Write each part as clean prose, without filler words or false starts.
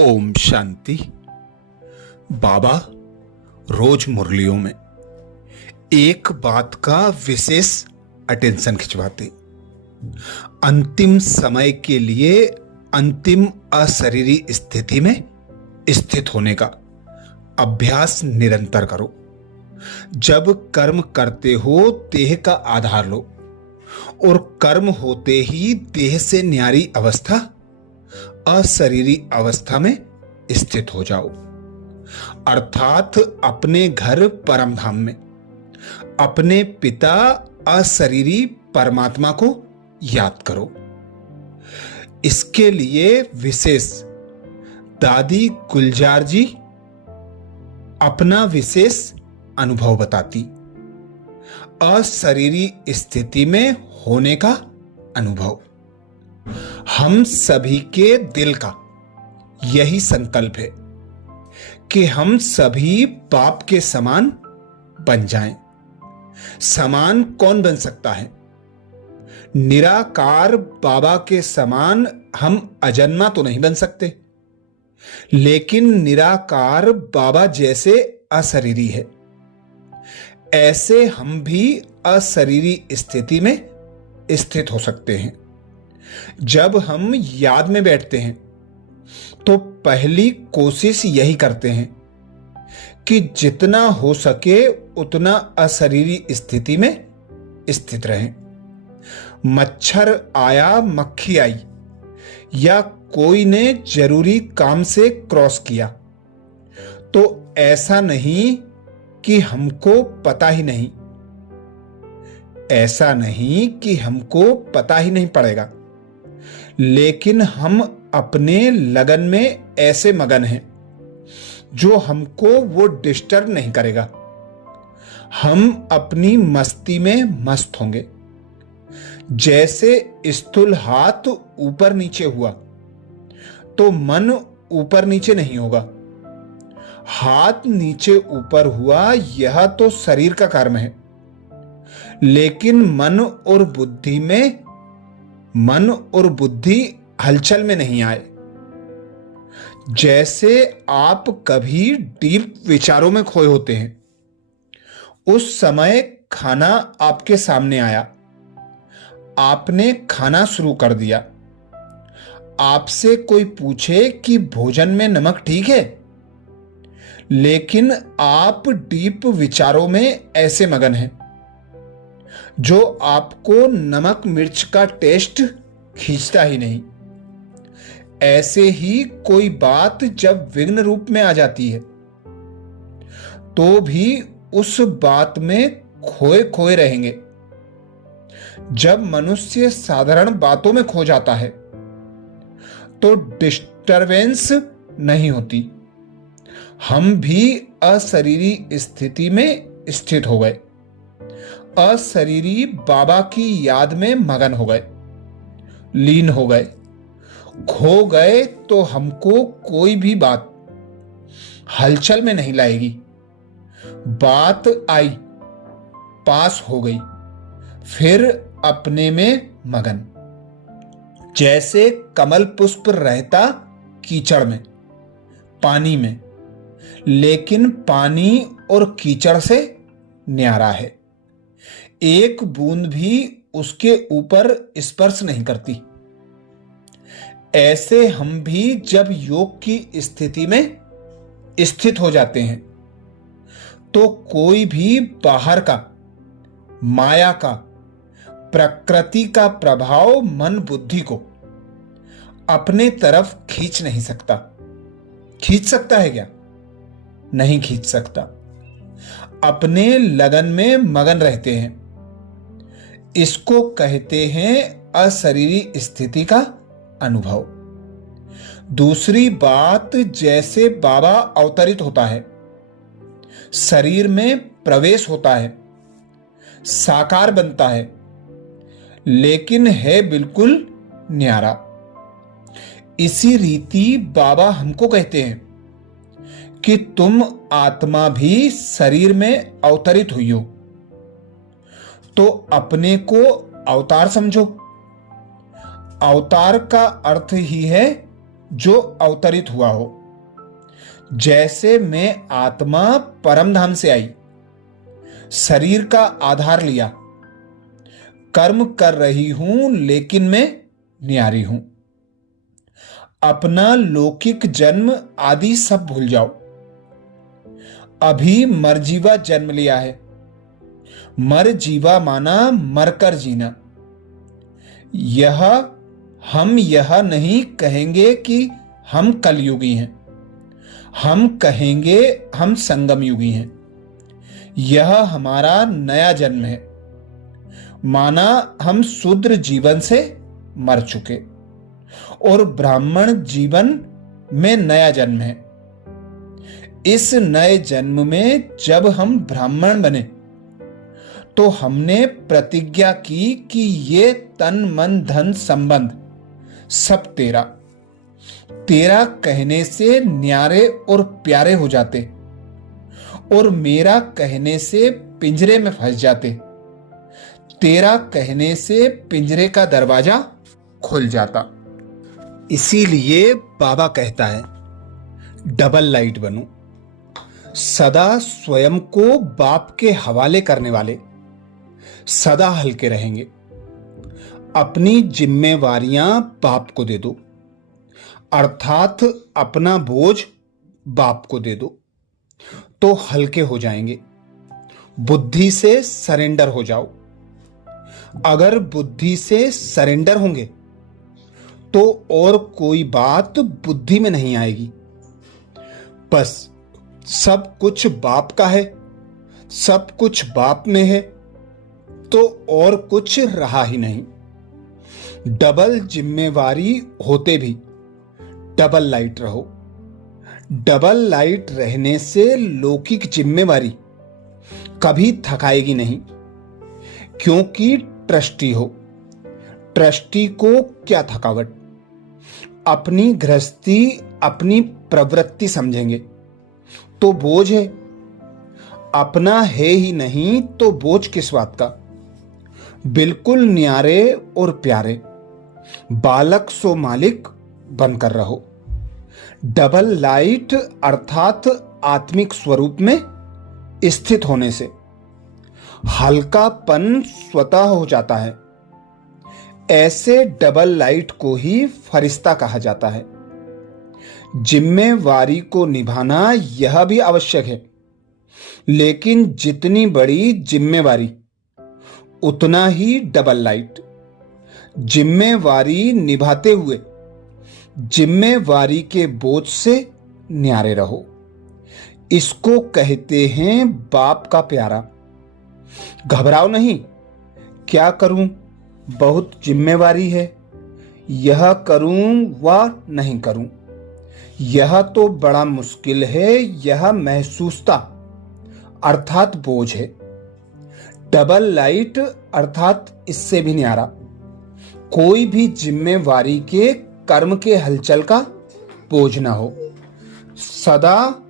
ओम शांति। बाबा रोज मुरलियों में एक बात का विशेष अटेंशन खिंचवाते, अंतिम समय के लिए अंतिम अशरीरी स्थिति में स्थित होने का अभ्यास निरंतर करो। जब कर्म करते हो देह का आधार लो और कर्म होते ही देह से न्यारी अवस्था अशरीरी अवस्था में स्थित हो जाओ, अर्थात अपने घर परम धाम में अपने पिता अशरीरी परमात्मा को याद करो। इसके लिए विशेष दादी गुलजार जी अपना विशेष अनुभव बताती, अशरीरी स्थिति में होने का अनुभव। हम सभी के दिल का यही संकल्प है कि हम सभी बाप के समान बन जाएं। समान कौन बन सकता है? निराकार बाबा के समान हम अजन्मा तो नहीं बन सकते, लेकिन निराकार बाबा जैसे अशरीरी है। ऐसे हम भी अशरीरी स्थिति में स्थित हो सकते हैं। जब हम याद में बैठते हैं तो पहली कोशिश यही करते हैं कि जितना हो सके उतना अशरीरी स्थिति में स्थित रहें। मच्छर आया, मक्खी आई, या कोई ने जरूरी काम से क्रॉस किया तो ऐसा नहीं कि हमको पता ही नहीं, ऐसा नहीं कि हमको पता ही नहीं पड़ेगा, लेकिन हम अपने लगन में ऐसे मगन हैं जो हमको वो डिस्टर्ब नहीं करेगा। हम अपनी मस्ती में मस्त होंगे। जैसे स्थूल हाथ ऊपर नीचे हुआ तो मन ऊपर नीचे नहीं होगा। हाथ नीचे ऊपर हुआ यह तो शरीर का कर्म है, लेकिन मन और बुद्धि हलचल में नहीं आए। जैसे आप कभी डीप विचारों में खोए होते हैं, उस समय खाना आपके सामने आया, आपने खाना शुरू कर दिया। आपसे कोई पूछे कि भोजन में नमक ठीक है, लेकिन आप डीप विचारों में ऐसे मगन हैं जो आपको नमक मिर्च का टेस्ट खींचता ही नहीं। ऐसे ही कोई बात जब विघ्न रूप में आ जाती है तो भी उस बात में खोए खोए रहेंगे। जब मनुष्य साधारण बातों में खो जाता है तो डिस्टरबेंस नहीं होती। हम भी अशरीरी स्थिति में स्थित हो गए, अशरीरी बाबा की याद में मगन हो गए, लीन हो गए, खो गए तो हमको कोई भी बात हलचल में नहीं लाएगी। बात आई, पास हो गई, फिर अपने में मगन। जैसे कमल पुष्प रहता कीचड़ में, पानी में, लेकिन पानी और कीचड़ से न्यारा है। एक बूंद भी उसके ऊपर स्पर्श नहीं करती। ऐसे हम भी जब योग की स्थिति में स्थित हो जाते हैं तो कोई भी बाहर का, माया का, प्रकृति का प्रभाव मन बुद्धि को अपने तरफ खींच नहीं सकता। खींच सकता है क्या? नहीं खींच सकता। अपने लगन में मगन रहते हैं। इसको कहते हैं अशरीरी स्थिति का अनुभव। दूसरी बात, जैसे बाबा अवतरित होता है, शरीर में प्रवेश होता है, साकार बनता है, लेकिन है बिल्कुल न्यारा। इसी रीति बाबा हमको कहते हैं कि तुम आत्मा भी शरीर में अवतरित हुई हो, तो अपने को अवतार समझो। अवतार का अर्थ ही है जो अवतरित हुआ हो। जैसे मैं आत्मा परमधाम से आई, शरीर का आधार लिया, कर्म कर रही हूं लेकिन मैं न्यारी हूं। अपना लौकिक जन्म आदि सब भूल जाओ। अभी मरजीवा जन्म लिया है। मर जीवा माना मरकर जीना। हम यह नहीं कहेंगे कि हम कलयुगी हैं, हम कहेंगे हम संगम युगी हैं। यह हमारा नया जन्म है, माना हम शूद्र जीवन से मर चुके और ब्राह्मण जीवन में नया जन्म है। इस नए जन्म में जब हम ब्राह्मण बने तो हमने प्रतिज्ञा की कि ये तन मन धन संबंध सब तेरा कहने से न्यारे और प्यारे हो जाते और मेरा कहने से पिंजरे में फंस जाते। तेरा कहने से पिंजरे का दरवाजा खुल जाता। इसीलिए बाबा कहता है, डबल लाइट बनो। सदा स्वयं को बाप के हवाले करने वाले सदा हल्के रहेंगे। अपनी जिम्मेवारियां बाप को दे दो, अर्थात अपना बोझ बाप को दे दो, तो हल्के हो जाएंगे। बुद्धि से सरेंडर हो जाओ। अगर बुद्धि से सरेंडर होंगे तो और कोई बात बुद्धि में नहीं आएगी। बस सब कुछ बाप का है, सब कुछ बाप में है, तो और कुछ रहा ही नहीं। डबल जिम्मेवारी होते भी डबल लाइट रहो। डबल लाइट रहने से लौकिक जिम्मेवारी कभी थकाएगी नहीं, क्योंकि ट्रस्टी हो। ट्रस्टी को क्या थकावट। अपनी गृहस्थी अपनी प्रवृत्ति समझेंगे तो बोझ है, अपना है ही नहीं तो बोझ किस बात का। बिल्कुल न्यारे और प्यारे, बालक सो मालिक बनकर रहो। डबल लाइट अर्थात आत्मिक स्वरूप में स्थित होने से हल्कापन स्वतः हो जाता है। ऐसे डबल लाइट को ही फरिश्ता कहा जाता है। जिम्मेवारी को निभाना यह भी आवश्यक है, लेकिन जितनी बड़ी जिम्मेवारी उतना ही डबल लाइट। जिम्मेवारी निभाते हुए जिम्मेवारी के बोझ से न्यारे रहो। इसको कहते हैं बाप का प्यारा। घबराओ नहीं, क्या करूं, बहुत जिम्मेवारी है, यह करूं व नहीं करूं, यह तो बड़ा मुश्किल है, यह महसूसता अर्थात बोझ है। डबल लाइट अर्थात इससे भी न्यारा। कोई भी जिम्मेवारी के कर्म के हलचल का बोझ ना हो। सदा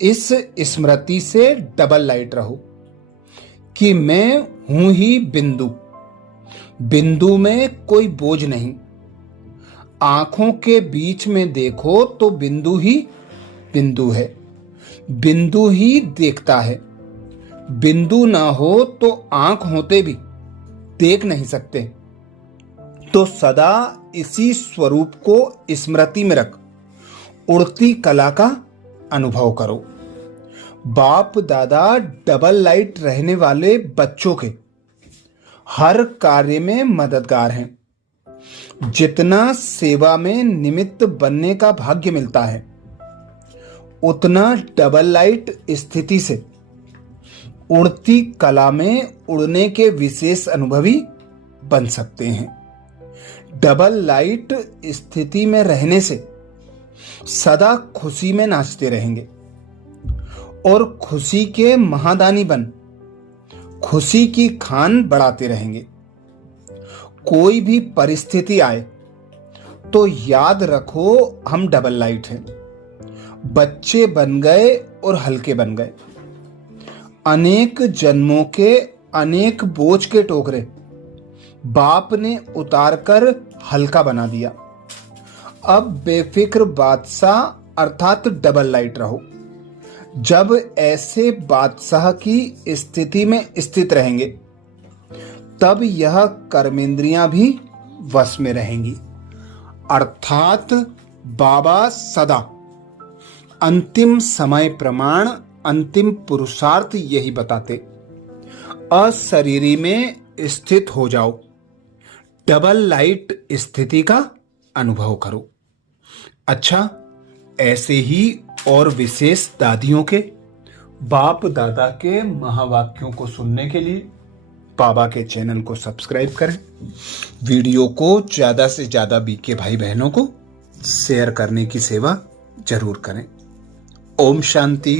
इस स्मृति से डबल लाइट रहो कि मैं हूं ही बिंदु। बिंदु में कोई बोझ नहीं। आंखों के बीच में देखो तो बिंदु ही बिंदु है, बिंदु ही देखता है। बिंदु ना हो तो आंख होते भी देख नहीं सकते। तो सदा इसी स्वरूप को स्मृति में रख उड़ती कला का अनुभव करो। बाप दादा डबल लाइट रहने वाले बच्चों के हर कार्य में मददगार हैं। जितना सेवा में निमित्त बनने का भाग्य मिलता है, उतना डबल लाइट स्थिति से उड़ती कला में उड़ने के विशेष अनुभवी बन सकते हैं। डबल लाइट स्थिति में रहने से सदा खुशी में नाचते रहेंगे और खुशी के महादानी बन खुशी की खान बढ़ाते रहेंगे। कोई भी परिस्थिति आए तो याद रखो हम डबल लाइट हैं। बच्चे बन गए और हल्के बन गए। अनेक जन्मों के अनेक बोझ के टोकरे बाप ने उतारकर हल्का बना दिया। अब बेफिक्र बादशाह अर्थात डबल लाइट रहो। जब ऐसे बादशाह की स्थिति में स्थित रहेंगे तब यह कर्मेंद्रियां भी वश में रहेंगी, अर्थात बाबा सदा अंतिम समय प्रमाण, अंतिम पुरुषार्थ यही बताते। अशरीरी में स्थित हो जाओ, डबल लाइट स्थिति का अनुभव करो। अच्छा, ऐसे ही और विशेष दादियों के, बाप दादा के महावाक्यों को सुनने के लिए बाबा के चैनल को सब्सक्राइब करें। वीडियो को ज़्यादा से ज़्यादा बीके भाई बहनों को शेयर करने की सेवा जरूर करें। ओम शांति।